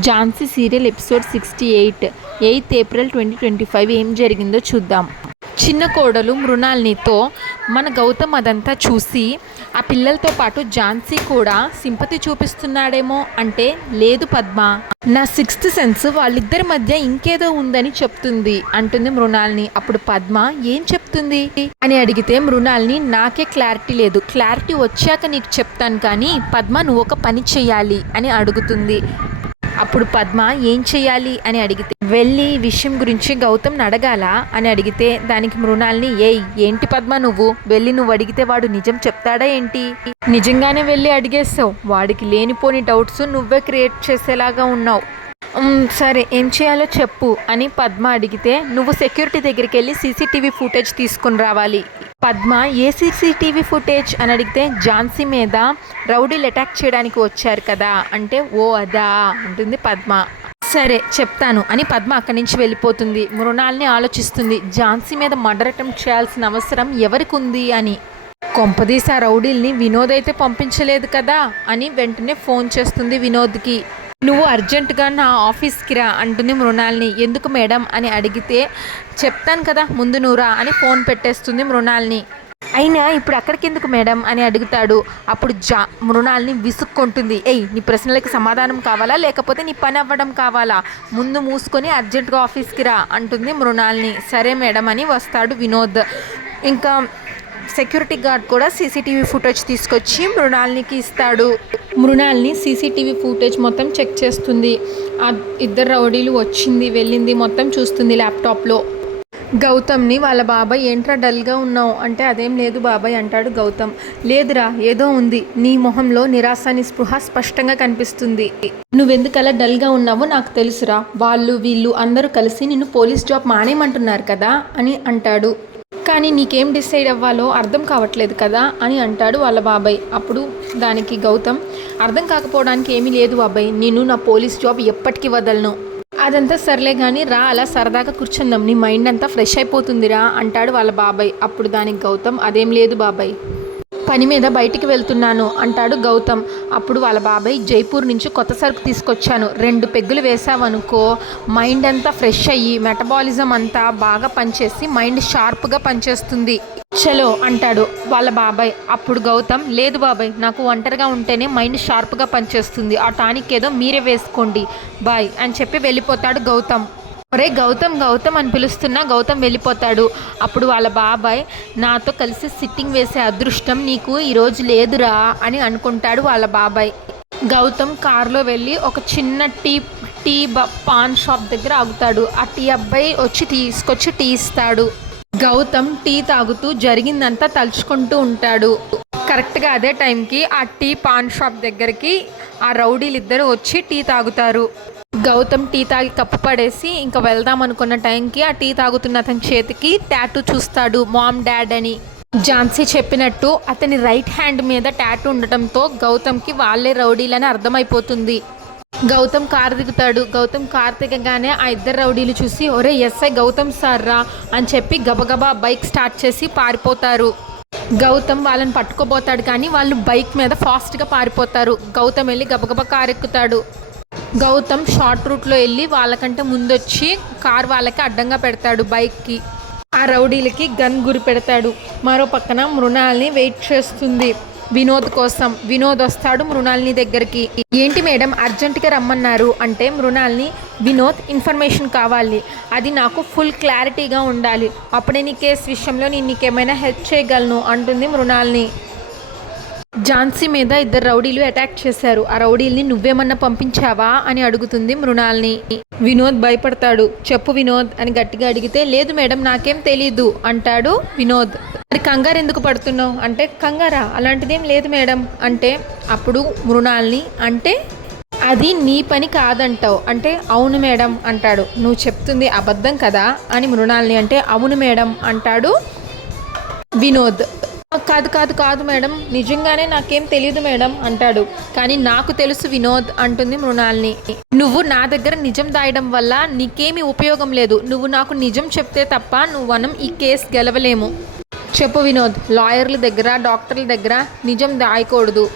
Jhansi serial episode sixty eight eighth April twenty twenty five ఏం జరిగిందో చూద్దాం. చిన్న కోడలు మృణాల్నితో మన గౌతమ్ అదంతా చూసి ఆ పిల్లలతో పాటు ఝాన్సీ కూడా సింపతి చూపిస్తున్నాడేమో అంటే లేదు పద్మ నా సిక్స్త్ సెన్స్ వాళ్ళిద్దరి మధ్య ఇంకేదో ఉందని చెప్తుంది అంటుంది మృణాల్ని. అప్పుడు పద్మ ఏం చెప్తుంది? అని అడిగితే మృణాల్ని నాకే క్లారిటీ లేదు. క్లారిటీ వచ్చాక నీకు చెప్తాను కానీ పద్మ నువ్వు ఒక పని చేయాలి అని అడుగుతుంది. అప్పుడు పద్మ ఏం చేయాలి అని అడిగితే వెళ్ళి విషయం గురించి గౌతమ్ అడగాల? అని అడిగితే దానికి మృణాల్ని ఏయ్ ఏంటి పద్మ నువ్వు? వెళ్ళి నువ్వు అడిగితే వాడు నిజం చెప్తాడా ఏంటి? నిజంగానే వెళ్ళి అడిగేస్తావు వాడికి లేనిపోని డౌట్స్ నువ్వే క్రియేట్ చేసేలాగా ఉన్నావు. సరే ఏం చేయాలో చెప్పు అని పద్మ అడిగితే నువ్వు సెక్యూరిటీ దగ్గరికి వెళ్ళి సీసీటీవీ ఫుటేజ్ తీసుకుని రావాలి. పద్మ ఏ సీసీటీవీ ఫుటేజ్ అని అడిగితే ఝాన్సీ మీద రౌడీలు అటాక్ చేయడానికి వచ్చారు కదా. అంటే ఓ అదా అంటుంది పద్మ. సరే చెప్తాను అని పద్మ అక్కడి నుంచి వెళ్ళిపోతుంది. మృణాల్ని ఆలోచిస్తుంది ఝాన్సీ మీద మర్డర్ అటెంప్ట్ చేయాల్సిన అవసరం ఎవరికి ఉంది? అని. కొంపదీసా ఆ రౌడీల్ని వినోద్ అయితే పంపించలేదు కదా అని వెంటనే ఫోన్ చేస్తుంది వినోద్కి. నువ్వు అర్జెంటుగా నా ఆఫీస్కి రా అంటుంది మృణాల్ని. ఎందుకు మేడం అని అడిగితే చెప్తాను కదా ముందు నూరా అని ఫోన్ పెట్టేస్తుంది మృణాల్ని. అయినా ఇప్పుడు అక్కడికి ఎందుకు మేడం? అని అడుగుతాడు. అప్పుడు జా మృణాల్ని విసుక్కుంటుంది. ఎయ్ నీ ప్రశ్నలకి సమాధానం కావాలా? లేకపోతే నీ పని అవ్వడం కావాలా? ముందు మూసుకొని అర్జెంటుగా ఆఫీస్కి రా అంటుంది మృణాల్ని. సరే మేడం అని వస్తాడు వినోద్. ఇంకా సెక్యూరిటీ గార్డ్ కూడా సీసీటీవీ ఫుటేజ్ తీసుకొచ్చి మృణాల్నికి ఇస్తాడు. మృణాల్ని సీసీటీవీ ఫుటేజ్ మొత్తం చెక్ చేస్తుంది. ఆ ఇద్దరు రౌడీలు వచ్చింది వెళ్ళింది మొత్తం చూస్తుంది ల్యాప్టాప్లో. గౌతమ్ని వాళ్ళ బాబాయ్ ఏంట్రా డల్గా ఉన్నావు? అంటే అదేం లేదు బాబాయ్ అంటాడు గౌతమ్. లేదురా ఏదో ఉంది. నీ మొహంలో నిరాశ నిస్పృహ స్పష్టంగా కనిపిస్తుంది. నువ్వెందుకలా డల్గా ఉన్నావో నాకు తెలుసురా. వాళ్ళు వీళ్ళు అందరూ కలిసి నిన్ను పోలీస్ జాబ్ మానేయమంటున్నారు కదా అని అంటాడు. కానీ నీకేం డిసైడ్ అవ్వాలో అర్థం కావట్లేదు కదా అని అంటాడు వాళ్ళ బాబాయ్. అప్పుడు దానికి గౌతమ్ అర్థం కాకపోవడానికి ఏమీ లేదు బాబాయ్ నేను నా పోలీస్ జాబ్ ఎప్పటికీ వదలను. అదంతా సర్లే కానీ రా అలా సరదాగా కూర్చుందాం. నీ మైండ్ అంతా ఫ్రెష్ అయిపోతుందిరా అంటాడు వాళ్ళ బాబాయ్. అప్పుడు దానికి గౌతమ్ అదేం లేదు బాబాయ్. పని మీద బయటికి వెళ్తున్నాను అంటాడు గౌతమ్. అప్పుడు వాళ్ళ బాబాయ్ జైపూర్ నుంచి కొత్త సరుకు తీసుకొచ్చాను. రెండు పెగ్గులు వేసావనుకో మైండ్ అంతా ఫ్రెష్ అయ్యి మెటబాలిజం అంతా బాగా పనిచేసి మైండ్ షార్ప్గా పనిచేస్తుంది. చలో అంటాడు వాళ్ళ బాబాయ్. అప్పుడు గౌతమ్ లేదు బాబాయ్ నాకు ఒంటరిగా ఉంటేనే మైండ్ షార్ప్గా పనిచేస్తుంది. ఆ టానిక్ ఏదో మీరే వేసుకోండి. బాయ్ అని చెప్పి వెళ్ళిపోతాడు గౌతమ్. ఒరే గౌతమ్ గౌతమ్ అని పిలుస్తున్నా గౌతమ్ వెళ్ళిపోతాడు. అప్పుడు వాళ్ళ బాబాయ్ నాతో కలిసి సిట్టింగ్ వేసే అదృష్టం నీకు ఈరోజు లేదురా అని అనుకుంటాడు వాళ్ళ బాబాయ్. గౌతమ్ కారులో వెళ్ళి ఒక చిన్న టీ టీ బ- పాన్ షాప్ దగ్గర ఆగుతాడు. ఆ టీ అబ్బాయి వచ్చి తీసుకొచ్చి టీ ఇస్తాడు. గౌతమ్ టీ తాగుతూ జరిగిందంతా తలుచుకుంటూ ఉంటాడు. కరెక్ట్గా అదే టైంకి ఆ టీ పాన్ షాప్ దగ్గరికి ఆ రౌడీలు ఇద్దరు వచ్చి టీ తాగుతారు. గౌతమ్ టీ తాగి కప్పు పడేసి ఇంకా వెళ్దాం అనుకున్న టైంకి ఆ టీ తాగుతున్న అతని చేతికి ట్యాటూ చూస్తాడు మామ్ డాడ్ అని. ఝాన్సీ చెప్పినట్టు అతని రైట్ హ్యాండ్ మీద ట్యాటూ ఉండటంతో గౌతమ్కి వాళ్ళే రౌడీలని అర్థమైపోతుంది. గౌతమ్ కార్ దిగుతాడు. గౌతమ్ కార్ దిగగానే ఆ ఇద్దరు రౌడీలు చూసి ఒరే ఎస్ఐ గౌతమ్ సార్ రా అని చెప్పి గబగబా బైక్ స్టార్ట్ చేసి పారిపోతారు. గౌతమ్ వాళ్ళని పట్టుకోబోతాడు కానీ వాళ్ళు బైక్ మీద ఫాస్ట్గా పారిపోతారు. గౌతమ్ వెళ్ళి గబగబా కారు ఎక్కుతాడు గౌతమ్ షార్ట్ రూట్లో వెళ్ళి వాళ్ళకంటే ముందొచ్చి కార్ వాళ్ళకి అడ్డంగా పెడతాడు బైక్కి ఆ రౌడీలకి గన్ గురి పెడతాడు. మరో పక్కన మృణాల్ని వెయిట్ చేస్తుంది. వినోద్ కోసం. వినోద్ వస్తాడు మృణాల్ని దగ్గరికి. ఏంటి మేడం అర్జెంటుగా రమ్మన్నారు. అంటే మృణాల్ని వినోద్ ఇన్ఫర్మేషన్ కావాలి. అది నాకు ఫుల్ క్లారిటీగా ఉండాలి. అప్పుడే నీ కేసు విషయంలో నేను నీకేమైనా హెల్ప్ చేయగలను అంటుంది మృణాల్ని. ఝాన్సీ మీద ఇద్దరు రౌడీలు అటాక్ చేశారు. ఆ రౌడీల్ని నువ్వేమన్నా పంపించావా? అని అడుగుతుంది మృణాల్ని. వినోద్ భయపడతాడు. చెప్పు వినోద్ అని గట్టిగా అడిగితే లేదు మేడం నాకేం తెలీదు అంటాడు వినోద్. మరి కంగారు ఎందుకు పడుతున్నావు? అంటే కంగారా? అలాంటిదేం లేదు మేడం. అంటే అప్పుడు మృణాల్ని అంటే అది నీ పని కాదంటావు. అంటే అవును మేడం అంటాడు. నువ్వు చెప్తుంది అబద్ధం కదా? అని మృణాల్ని అంటే అవును మేడం అంటాడు వినోద్. కాదు కాదు కాదు మేడం. నిజంగానే నాకేం తెలియదు మేడం అంటాడు. కానీ నాకు తెలుసు వినోద్ అంటుంది మృణాల్ని. నువ్వు నా దగ్గర నిజం దాయడం వల్ల నీకేమీ ఉపయోగం లేదు. నువ్వు నాకు నిజం చెప్తే తప్ప నువ్వు మనం ఈ కేసు గెలవలేము. చెప్పు వినోద్. లాయర్ల దగ్గర డాక్టర్ల దగ్గర నిజం దాయకూడదు.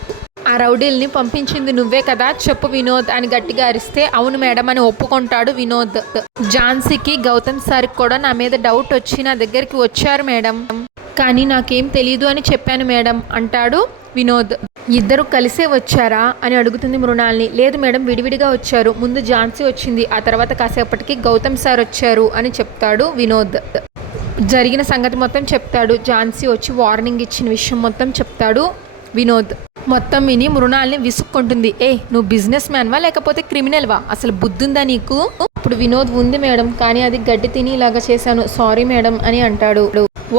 ఆ రౌడీల్ని పంపించింది నువ్వే కదా. చెప్పు వినోద్ అని గట్టిగా అరిస్తే అవును మేడం అని ఒప్పుకుంటాడు వినోద్. ఝాన్సీకి గౌతమ్ సార్కి కూడా నా మీద డౌట్ వచ్చి నా దగ్గరికి వచ్చారు మేడం. కానీ నాకేం తెలియదు అని చెప్పాను మేడం అంటాడు వినోద్. ఇద్దరు కలిసే వచ్చారా? అని అడుగుతుంది మృణాల్ని. లేదు మేడం విడివిడిగా వచ్చారు. ముందు ఝాన్సీ వచ్చింది. ఆ తర్వాత కాసేపటికి గౌతమ్ సార్ వచ్చారు అని చెప్తాడు వినోద్. జరిగిన సంగతి మొత్తం చెప్తాడు. ఝాన్సీ వచ్చి వార్నింగ్ ఇచ్చిన విషయం మొత్తం చెప్తాడు వినోద్. మొత్తం విని మృణాల్ని విసుక్కుంటుంది. ఏ నువ్వు బిజినెస్ మ్యాన్వా లేకపోతే క్రిమినల్వా అసలు బుద్ధుందా నీకు? ఇప్పుడు వినోద్ ఉంది మేడం కానీ అది గడ్డి తిని ఇలాగా చేశాను. సారీ మేడం అని అంటాడు.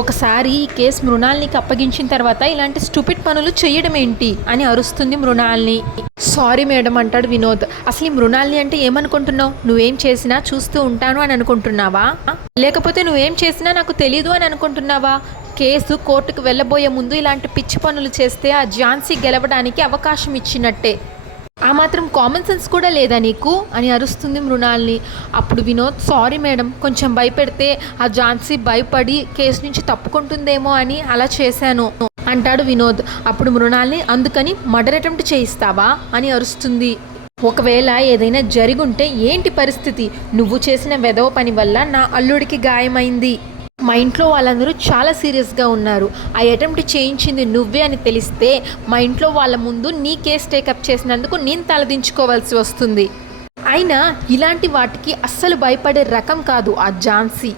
ఒకసారి ఈ కేసు మృణాల్నికి అప్పగించిన తర్వాత ఇలాంటి స్టూపిడ్ పనులు చేయడం ఏంటి అని అరుస్తుంది మృణాల్ని. సారీ మేడం అంటాడు వినోద్. అసలు ఈ మృణాల్ని అంటే ఏమనుకుంటున్నావు? నువ్వేం చేసినా చూస్తూ ఉంటాను అని అనుకుంటున్నావా? లేకపోతే నువ్వేం చేసినా నాకు తెలియదు అని అనుకుంటున్నావా? కేసు కోర్టుకు వెళ్ళబోయే ముందు ఇలాంటి పిచ్చి పనులు చేస్తే ఆ ఝాన్సీ గెలవడానికి అవకాశం ఇచ్చినట్టే. ఆ మాత్రం కామన్ సెన్స్ కూడా లేదా నీకు? అని అరుస్తుంది మృణాల్ని. అప్పుడు వినోద్ సారీ మేడం కొంచెం భయపెడితే ఆ ఝాన్సీ భయపడి కేసు నుంచి తప్పుకుంటుందేమో అని అలా చేశాను అంటాడు వినోద్. అప్పుడు మృణాల్ని అందుకని మర్డర్ అటెంప్ట్ చేయిస్తావా? అని అరుస్తుంది. ఒకవేళ ఏదైనా జరిగుంటే ఏంటి పరిస్థితి? నువ్వు చేసిన వెధవ పని వల్ల నా అల్లుడికి గాయమైంది. మా ఇంట్లో వాళ్ళందరూ చాలా సీరియస్గా ఉన్నారు. ఆ అటెంప్ట్ చేయించింది నువ్వే అని తెలిస్తే మా ఇంట్లో వాళ్ళ ముందు నీ కేసు టేకప్ చేసినందుకు నేను తలదించుకోవాల్సి వస్తుంది. అయినా ఇలాంటి వాటికి అస్సలు భయపడే రకం కాదు ఆ ఝాన్సీ.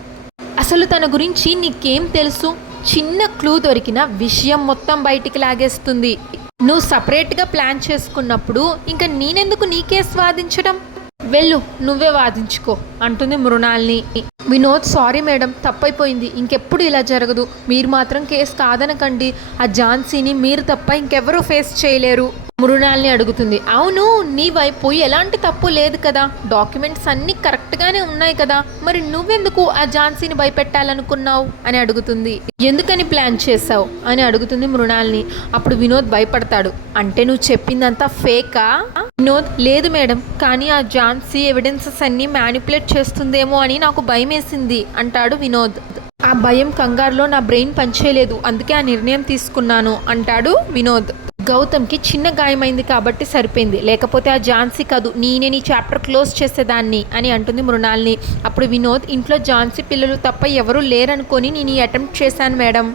అసలు తన గురించి నీకేం తెలుసు? చిన్న క్లూ దొరికిన విషయం మొత్తం బయటికి లాగేస్తుంది. నువ్వు సపరేట్గా ప్లాన్ చేసుకున్నప్పుడు ఇంకా నేనెందుకు నీ కేసు వాదించడం? వెళ్ళు నువ్వే వాదించుకో అంటుంది మృణాల్ని. వినోద్ సారీ మేడం తప్పైపోయింది. ఇంకెప్పుడు ఇలా జరగదు. మీరు మాత్రం కేసు కాదనకండి. ఆ ఝాన్సీని మీరు తప్ప ఇంకెవరూ ఫేస్ చేయలేరు. మృణాల్ని అడుగుతుంది. అవును నీ వైపు ఎలాంటి తప్పు లేదు కదా. డాక్యుమెంట్స్ అన్నీ కరెక్ట్గానే ఉన్నాయి కదా. మరి నువ్వెందుకు ఆ ఝాన్సీని భయపెట్టాలనుకున్నావు? అని అడుగుతుంది. ఎందుకని ప్లాన్ చేసావు అని అడుగుతుంది మృణాల్ని. అప్పుడు వినోద్ భయపడతాడు. అంటే నువ్వు చెప్పిందంతా ఫేకా? వినోద్ లేదు మేడం. కానీ ఆ ఝాన్సీ ఎవిడెన్సెస్ అన్నీ మ్యానిపులేట్ చేస్తుందేమో అని నాకు భయం వేసింది అంటాడు వినోద్. ఆ భయం కంగారులో నా బ్రెయిన్ పనిచేయలేదు. అందుకే ఆ నిర్ణయం తీసుకున్నాను అంటాడు వినోద్. గౌతమ్కి చిన్న గాయమైంది కాబట్టి సరిపోయింది. లేకపోతే ఆ ఝాన్సీ కాదు నేనే నీ చాప్టర్ క్లోజ్ చేసేదాన్ని అని అంటుంది మృణాల్ని. అప్పుడు వినోద్ ఇంట్లో ఝాన్సీ పిల్లలు తప్ప ఎవరూ లేరనుకొని నేను ఈ అటెంప్ట్ చేశాను మేడం.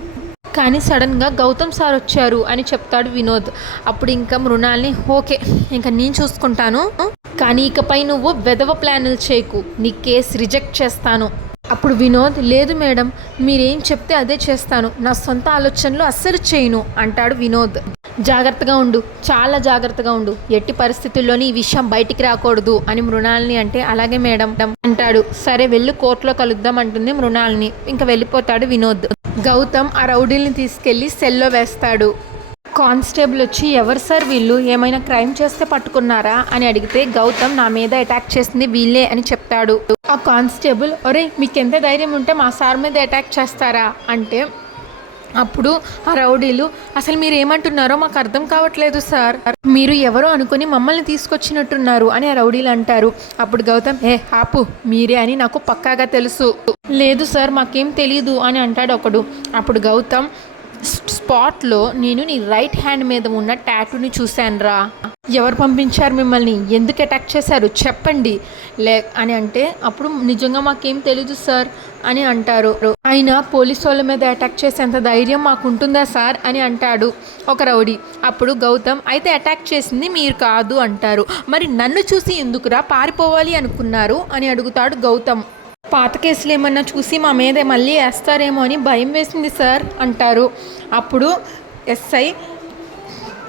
కానీ సడన్గా గౌతమ్ సార్ వచ్చారు అని చెప్తాడు వినోద్. అప్పుడు ఇంకా మృణాల్ని ఓకే ఇంకా నేను చూసుకుంటాను. కానీ ఇకపై నువ్వు వెధవ ప్లాన్లు చేయకు నీ కేసు రిజెక్ట్ చేస్తాను. అప్పుడు వినోద్ లేదు మేడం మీరేం చెప్తే అదే చేస్తాను. నా సొంత ఆలోచనలు అస్సలు చేయను అంటాడు వినోద్. జాగ్రత్తగా ఉండు చాలా జాగ్రత్తగా ఉండు. ఎట్టి పరిస్థితుల్లోని ఈ విషయం బయటికి రాకూడదు అని మృణాల్ని అంటే అలాగే మేడం అంటాడు. సరే వెళ్ళి కోర్టులో కలుద్దాం అంటుంది మృణాల్ని. ఇంకా వెళ్ళిపోతాడు వినోద్. గౌతమ్ ఆ రౌడీల్ని తీసుకెళ్ళి సెల్లో వేస్తాడు. కానిస్టేబుల్ వచ్చి ఎవరు సార్ వీళ్ళు? ఏమైనా క్రైమ్ చేస్తే పట్టుకున్నారా? అని అడిగితే గౌతమ్ నా మీద అటాక్ చేసింది వీళ్ళే అని చెప్తాడు. ఆ కానిస్టేబుల్ ఒరే మీకు ఎంత ధైర్యం ఉంటే మా సార్ మీద అటాక్ చేస్తారా? అంటే అప్పుడు ఆ రౌడీలు అసలు మీరు ఏమంటున్నారో మాకు అర్థం కావట్లేదు సార్. మీరు ఎవరో అనుకుని మమ్మల్ని తీసుకొచ్చినట్టున్నారు అని ఆ రౌడీలు అంటారు. అప్పుడు గౌతమ్ ఏ ఆపు మీరే అని నాకు పక్కాగా తెలుసు. లేదు సార్ మాకేం తెలియదు అని అంటాడు ఒకడు. అప్పుడు గౌతమ్ స్పాట్లో నేను నీ రైట్ హ్యాండ్ మీద ఉన్న ట్యాటూని చూశానురా. ఎవరు పంపించారు మిమ్మల్ని? ఎందుకు అటాక్ చేశారు? చెప్పండి. లే అని అంటే అప్పుడు నిజంగా మాకేం తెలీదు సార్ అని అంటారు. ఆయన పోలీసు వాళ్ళ మీద అటాక్ చేసేంత ధైర్యం మాకు ఉంటుందా సార్ అని అంటాడు ఒక రౌడీ. అప్పుడు గౌతమ్ అయితే అటాక్ చేసింది మీరు కాదు అంటారు. మరి నన్ను చూసి ఎందుకురా పారిపోవాలి అనుకున్నారు? అని అడుగుతాడు గౌతమ్. పాత కేసులు ఏమన్నా చూసి మా మీద మళ్ళీ వేస్తారేమో అని భయం వేసింది సార్ అంటారు. అప్పుడు ఎస్ఐ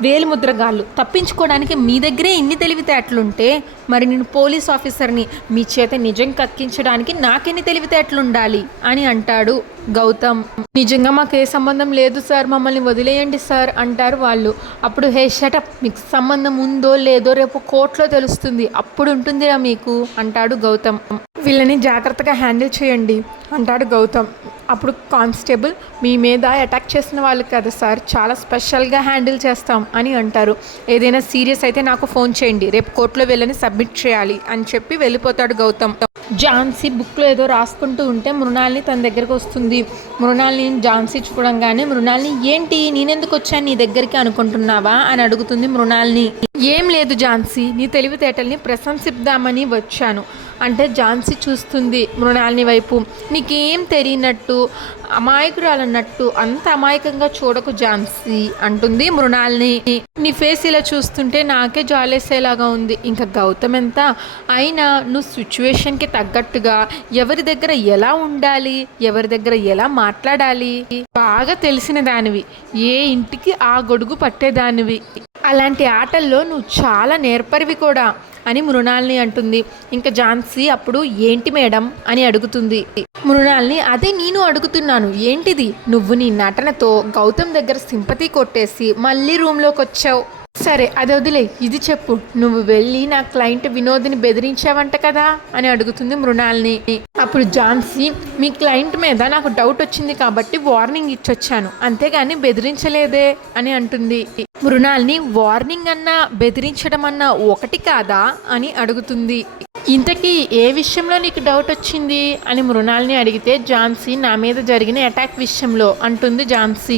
వేలిముద్రగాళ్ళు తప్పించుకోవడానికి మీ దగ్గరే ఇన్ని తెలివితేటలుంటే మరి నేను పోలీస్ ఆఫీసర్ని మీ చేత నిజం కక్కించడానికి నాకెన్ని తెలివితేటలుండాలి అని అంటాడు గౌతమ్. నిజంగా మాకు ఏ సంబంధం లేదు సార్ మమ్మల్ని వదిలేయండి సార్ అంటారు వాళ్ళు. అప్పుడు హే షటప్ మీకు సంబంధం ఉందో లేదో రేపు కోర్టులో తెలుస్తుంది. అప్పుడు ఉంటుందిరా మీకు అంటాడు గౌతమ్. వీళ్ళని జాగ్రత్తగా హ్యాండిల్ చేయండి అంటాడు గౌతమ్. అప్పుడు కానిస్టేబుల్ మీ మీద అటాక్ చేసిన వాళ్ళు కదా సార్ చాలా స్పెషల్గా హ్యాండిల్ చేస్తాం అని అంటారు. ఏదైనా సీరియస్ అయితే నాకు ఫోన్ చేయండి రేపు కోర్టులో వెళ్ళని సబ్మిట్ చేయాలి అని చెప్పి వెళ్ళిపోతాడు గౌతమ్. ఝాన్సీ బుక్లో ఏదో రాసుకుంటూ ఉంటే మృణాల్ని తన దగ్గరకు వస్తుంది. మృణాల్ని ఝాన్సీ చూడంగానే మృణాల్ని ఏంటి నేనెందుకు వచ్చాను నీ దగ్గరికి అనుకుంటున్నావా? అని అడుగుతుంది మృణాల్ని. ఏం లేదు ఝాన్సీ నీ తెలివితేటల్ని ప్రశంసిద్దామని వచ్చాను. అంటే ఝాన్సీ చూస్తుంది మృణాలిని వైపు. నీకేం తెలియనట్టు అమాయకురాలన్నట్టు అంత అమాయకంగా చూడకు ఝాన్సీ అంటుంది మృణాల్ని. నీ ఫేస్ ఇలా చూస్తుంటే నాకే జాలేసేలాగా ఉంది. ఇంకా గౌతమ్ ఎంత? అయినా నువ్వు సిచ్యువేషన్కి తగ్గట్టుగా ఎవరి దగ్గర ఎలా ఉండాలి? ఎవరి దగ్గర ఎలా మాట్లాడాలి? బాగా తెలిసిన దానివి. ఏ ఇంటికి ఆ గొడుగు పట్టేదానివి. అలాంటి ఆటల్లో నువ్వు చాలా నేర్పరివి కూడా అని మృణాల్ని అంటుంది. ఇంకా ఝాన్సీ అప్పుడు ఏంటి మేడం? అని అడుగుతుంది. మృణాల్ని అదే నేను అడుగుతున్నాను. ఏంటిది? నువ్వు నీ నటనతో గౌతమ్ దగ్గర సింపతి కొట్టేసి మళ్ళీ రూమ్లోకి వచ్చావు. సరే అది వదిలే. ఇది చెప్పు. నువ్వు వెళ్ళి నా క్లయింట్ వినోద్ని బెదిరించావంట కదా? అని అడుగుతుంది మృణాల్ని. అప్పుడు ఝాన్సీ మీ క్లయింట్ మీద నాకు డౌట్ వచ్చింది కాబట్టి వార్నింగ్ ఇచ్చొచ్చాను. అంతేగాని బెదిరించలేదే అని అంటుంది. మృణాల్ని వార్నింగ్ అన్నా బెదిరించడం అన్నా ఒకటి కాదా? అని అడుగుతుంది. ఇంతకీ ఏ విషయంలో నీకు డౌట్ వచ్చింది అని మృణాల్ని అడిగితే జాన్సీ నా మీద జరిగిన అటాక్ విషయంలో అంటుంది ఝాన్సీ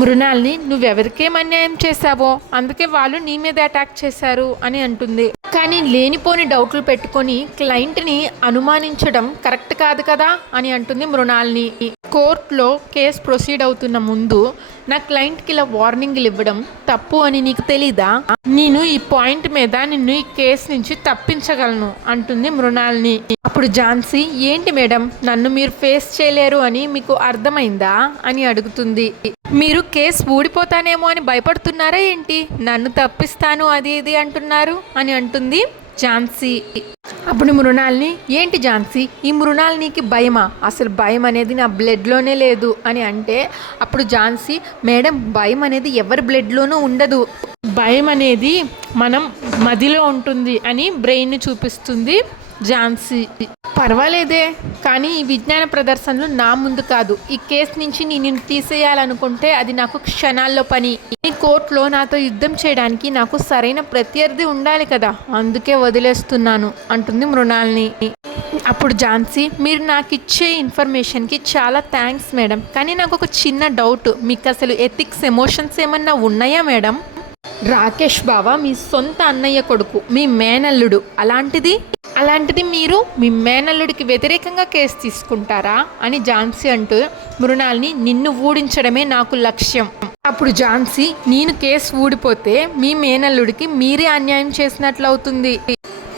మృణాల్ని నువ్వెవరికేం అన్యాయం చేశావో అందుకే వాళ్ళు నీ మీద అటాక్ చేశారు అని అంటుంది. కానీ లేనిపోని డౌట్లు పెట్టుకొని క్లయింట్ని అనుమానించడం కరెక్ట్ కాదు కదా అని అంటుంది మృణాల్ని. కోర్టులో కేసు ప్రొసీడ్ అవుతున్న ముందు నా క్లయింట్కి ఇలా వార్నింగ్లు ఇవ్వడం తప్పు అని నీకు తెలీదా? నేను ఈ పాయింట్ మీద నిన్ను ఈ కేసు నుంచి తప్పించగలను అంటుంది మృణాల్ని. అప్పుడు ఝాన్సీ ఏంటి మేడం? నన్ను మీరు ఫేస్ చేయలేరు అని మీకు అర్థమైందా? అని అడుగుతుంది. మీరు కేసు ఊడిపోతానేమో అని భయపడుతున్నారా ఏంటి? నన్ను తప్పిస్తాను అది ఇది అంటున్నారు? అని అంటుంది ఝాన్సీ. అప్పుడు మృణాల్ని ఏంటి ఝాన్సీ? ఈ మృణాల్నికి భయమా? అసలు భయం అనేది నా బ్లడ్లోనే లేదు అని అంటే అప్పుడు ఝాన్సీ మేడం భయం అనేది ఎవరి బ్లడ్లోనూ ఉండదు. భయం అనేది మనం మదిలో ఉంటుంది అని బ్రెయిన్ చూపిస్తుంది. ఝాన్సీ. పర్వాలేదే కానీ ఈ విజ్ఞాన ప్రదర్శనలు నా ముందు కాదు. ఈ కేసు నుంచి నేను తీసేయాలనుకుంటే అది నాకు క్షణాల్లో పని. ఈ కోర్టులో నాతో యుద్ధం చేయడానికి నాకు సరైన ప్రత్యర్థి ఉండాలి కదా. అందుకే వదిలేస్తున్నాను అంటుంది మృణాల్ని. అప్పుడు ఝాన్సీ మీరు నాకు ఇచ్చే ఇన్ఫర్మేషన్కి చాలా థ్యాంక్స్ మేడం. కానీ నాకు ఒక చిన్న డౌట్. మీకు అసలు ఎథిక్స్ ఎమోషన్స్ ఏమన్నా ఉన్నాయా మేడం? రాకేష్ బావ మీ సొంత అన్నయ్య కొడుకు మీ మేనల్లుడు. అలాంటిది? అలాంటిది మీరు మీ మేనల్లుడికి వ్యతిరేకంగా కేసు తీసుకుంటారా అని ఝాన్సీ అంటూ మృణాల్ని నిన్ను ఊడించడమే నాకు లక్ష్యం. అప్పుడు ఝాన్సీ నేను కేసు ఊడిపోతే మీ మేనల్లుడికి మీరే అన్యాయం చేసినట్లు అవుతుంది.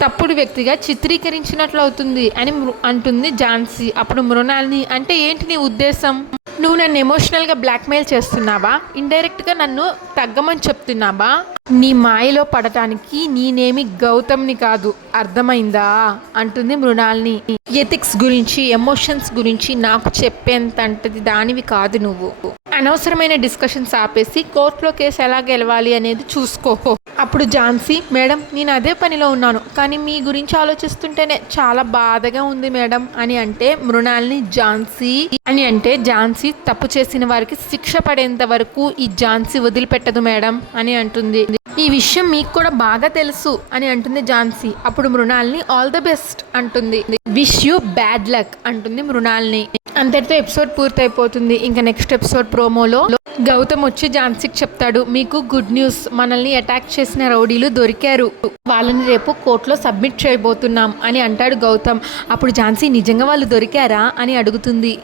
తప్పుడు వ్యక్తిగా చిత్రీకరించినట్లు అవుతుంది అని మృ- అంటుంది ఝాన్సీ. అప్పుడు మృణాల్ని అంటే ఏంటి నీ ఉద్దేశం? నువ్వు నన్ను ఎమోషనల్గా బ్లాక్మెయిల్ చేస్తున్నావా? ఇండైరెక్ట్గా నన్ను తగ్గమని చెప్తున్నావా? నీ మాయలో పడటానికి నేనేమి గౌతమ్ని కాదు. అర్థమైందా? అంటుంది మృణాల్ని. ఎథిక్స్ గురించి ఎమోషన్స్ గురించి నాకు చెప్పేంతంటది దానివి కాదు నువ్వు. అనవసరమైన డిస్కషన్స్ ఆపేసి కోర్టులో కేసు ఎలా గెలవాలి అనేది చూసుకో. అప్పుడు ఝాన్సీ మేడం నేను అదే పనిలో ఉన్నాను కానీ మీ గురించి ఆలోచిస్తుంటేనే చాలా బాధగా ఉంది మేడం అని అంటే మృణాల్ని ఝాన్సీ అని అంటే ఝాన్సీ తప్పు చేసిన వారికి శిక్ష పడేంత వరకు ఈ ఝాన్సీ వదిలిపెట్టదు మేడం అని అంటుంది. ఈ విషయం మీకు కూడా బాగా తెలుసు అని అంటుంది ఝాన్సీ. అప్పుడు మృణాల్ని ఆల్ ద బెస్ట్ అంటుంది. విష్ యూ బ్యాడ్ లక్ అంటుంది మృణాల్ని. అంతటితో ఎపిసోడ్ పూర్తయిపోతుంది. ఇంకా నెక్స్ట్ ఎపిసోడ్ ప్రోమోలో గౌతమ్ వచ్చి ఝాన్సీకి చెప్తాడు మీకు గుడ్ న్యూస్. మనల్ని అటాక్ చేసిన రౌడీలు దొరికారు. వాళ్ళని రేపు కోర్టులో సబ్మిట్ చేయబోతున్నాం అని అంటాడు గౌతమ్. అప్పుడు ఝాన్సీ నిజంగా వాళ్ళు దొరికారా? అని అడుగుతుంది.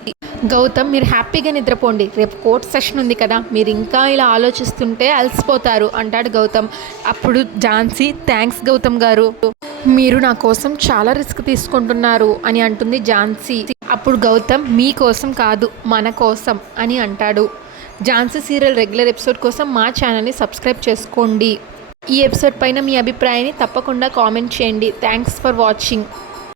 గౌతమ్ మీరు హ్యాపీగా నిద్రపోండి. రేపు కోర్ట్ సెషన్ ఉంది కదా మీరు ఇంకా ఇలా ఆలోచిస్తుంటే అలసిపోతారు అంటాడు గౌతమ్. అప్పుడు ఝాన్సీ థ్యాంక్స్ గౌతమ్ గారు మీరు నా కోసం చాలా రిస్క్ తీసుకుంటున్నారు అని అంటుంది ఝాన్సీ. అప్పుడు గౌతమ్ మీ కోసం కాదు మన కోసం అని అంటాడు. ఝాన్సీ సీరియల్ రెగ్యులర్ ఎపిసోడ్ కోసం మా ఛానల్ని సబ్స్క్రైబ్ చేసుకోండి. ఈ ఎపిసోడ్ పైన మీ అభిప్రాయాన్ని తప్పకుండా కామెంట్ చేయండి. Thanks for watching.